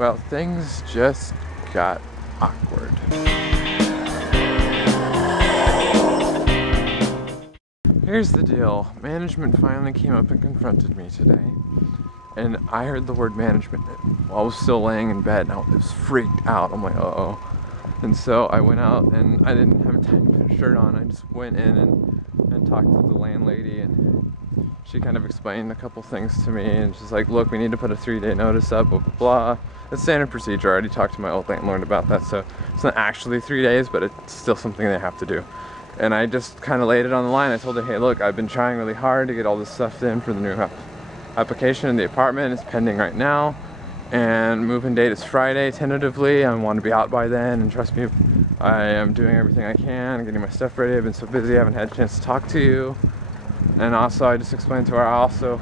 Well, things just got awkward. Here's the deal. Management finally came up and confronted me today. And I heard the word management while I was still laying in bed, and I was freaked out. I'm like, uh-oh. And so I went out, and I didn't have time to put a shirt on. I just went in and talked to the landlady, and she kind of explained a couple things to me, and she's like, look, we need to put a 3-day notice up, blah, blah, blah. It's standard procedure. I already talked to my old landlord about that, so it's not actually 3 days, but it's still something they have to do. And I just kind of laid it on the line. I told her, hey, look, I've been trying really hard to get all this stuff in for the new application in the apartment. It's pending right now, and move-in date is Friday tentatively. I want to be out by then, and trust me, I am doing everything I can, getting my stuff ready. I've been so busy, I haven't had a chance to talk to you. And also, I just explained to her, I also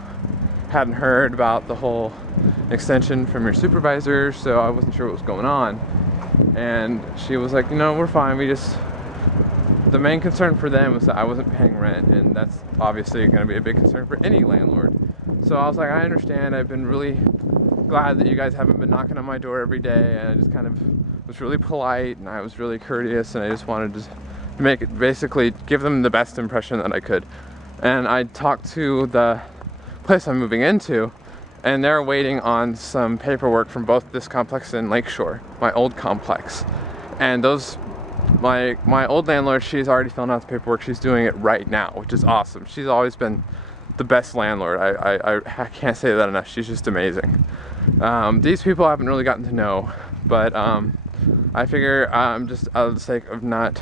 hadn't heard about the whole extension from your supervisor, so I wasn't sure what was going on. And she was like, you know, we're fine. The main concern for them was that I wasn't paying rent, and that's obviously going to be a big concern for any landlord. So I was like, I understand. I've been really glad that you guys haven't been knocking on my door every day, and I just kind of was really polite, and I was really courteous, and I just wanted to make it, basically give them the best impression that I could. And I talked to the place I'm moving into, and they're waiting on some paperwork from both this complex and Lakeshore, my old complex. And those, my old landlord, she's already filling out the paperwork. She's doing it right now, which is awesome. She's always been the best landlord. I can't say that enough. She's just amazing. These people I haven't really gotten to know, but I figure just out of the sake of not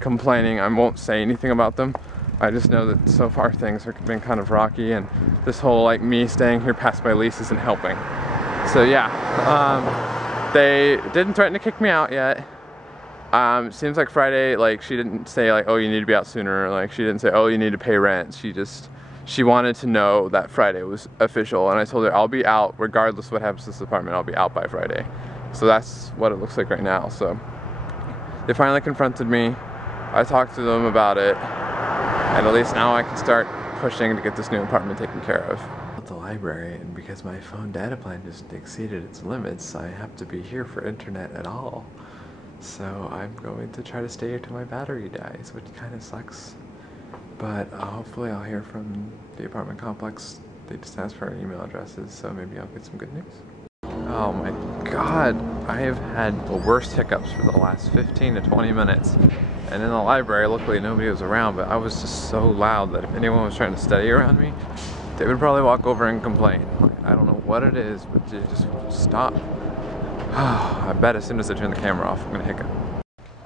complaining, I won't say anything about them. I just know that so far things have been kind of rocky, and this whole like me staying here past my lease isn't helping. So yeah, they didn't threaten to kick me out yet. Seems like Friday, like she didn't say like, oh, you need to be out sooner. Like she didn't say, oh, you need to pay rent. She wanted to know that Friday was official, and I told her I'll be out regardless of what happens to this apartment. I'll be out by Friday. So that's what it looks like right now. So they finally confronted me. I talked to them about it, and at least now I can start pushing to get this new apartment taken care of. At the library, and because my phone data plan just exceeded its limits, I have to be here for internet at all. So I'm going to try to stay here till my battery dies, which kind of sucks. But hopefully I'll hear from the apartment complex. They just asked for our email addresses, so maybe I'll get some good news. Oh my god, I have had the worst hiccups for the last 15 to 20 minutes. And in the library, luckily nobody was around, but I was just so loud that if anyone was trying to study around me, they would probably walk over and complain. I don't know what it is, but they just won't stop. I bet as soon as I turn the camera off, I'm gonna hiccup.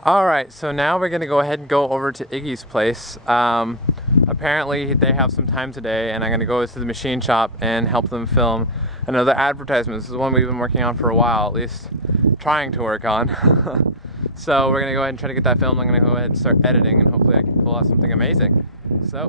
Alright, so now we're gonna go ahead and go over to Iggy's place. Apparently they have some time today, and I'm gonna go to the machine shop and help them film another advertisement. This is one we've been working on for a while, at least trying to work on. So we're gonna go ahead and try to get that filmed. I'm gonna go ahead and start editing, and hopefully I can pull out something amazing. So.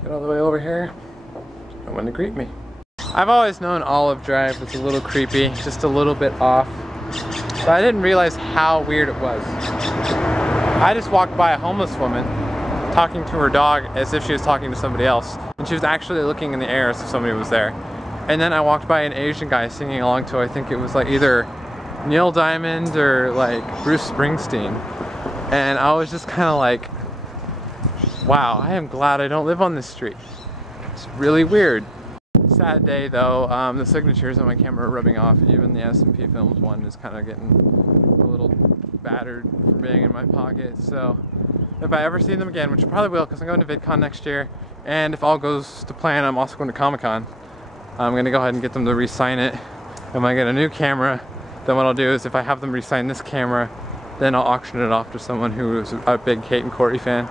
Get all the way over here. No one to greet me. I've always known Olive Drive was a little creepy, just a little bit off, but I didn't realize how weird it was. I just walked by a homeless woman talking to her dog as if she was talking to somebody else, and she was actually looking in the air as if somebody was there. And then I walked by an Asian guy singing along to, I think it was like either Neil Diamond or like Bruce Springsteen, and I was just kind of like, wow, I am glad I don't live on this street. It's really weird. Sad day though. The signatures on my camera are rubbing off. Even the S&P Films one is kind of getting a little battered from being in my pocket. So if I ever see them again, which I probably will because I'm going to VidCon next year, and if all goes to plan, I'm also going to Comic-Con. I'm going to go ahead and get them to re-sign it. And when I get a new camera, then what I'll do is if I have them re-sign this camera, then I'll auction it off to someone who is a big Kate and Corey fan.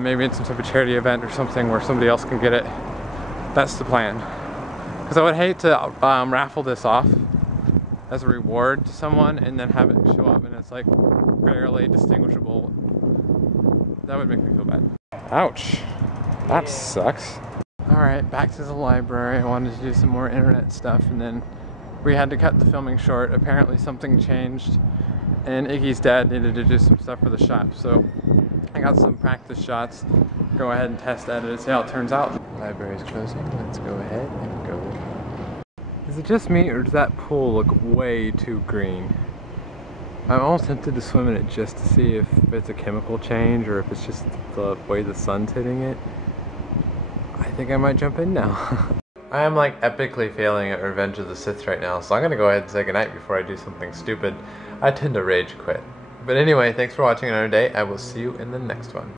Maybe in some type of charity event or something where somebody else can get it. That's the plan. Because I would hate to raffle this off as a reward to someone and then have it show up and it's like barely distinguishable. That would make me feel bad. Ouch. That sucks. Alright. Alright, back to the library. I wanted to do some more internet stuff, and then we had to cut the filming short. Apparently something changed, and Iggy's dad needed to do some stuff for the shop, so I got some practice shots. Go ahead and test edit it, see how it turns out. Library's closing. Let's go ahead and go. Is it just me, or does that pool look way too green? I'm almost tempted to swim in it just to see if it's a chemical change or if it's just the way the sun's hitting it. I think I might jump in now. I am like epically failing at Revenge of the Sith right now, so I'm gonna go ahead and say goodnight before I do something stupid. I tend to rage quit. But anyway, thanks for watching another day. I will see you in the next one.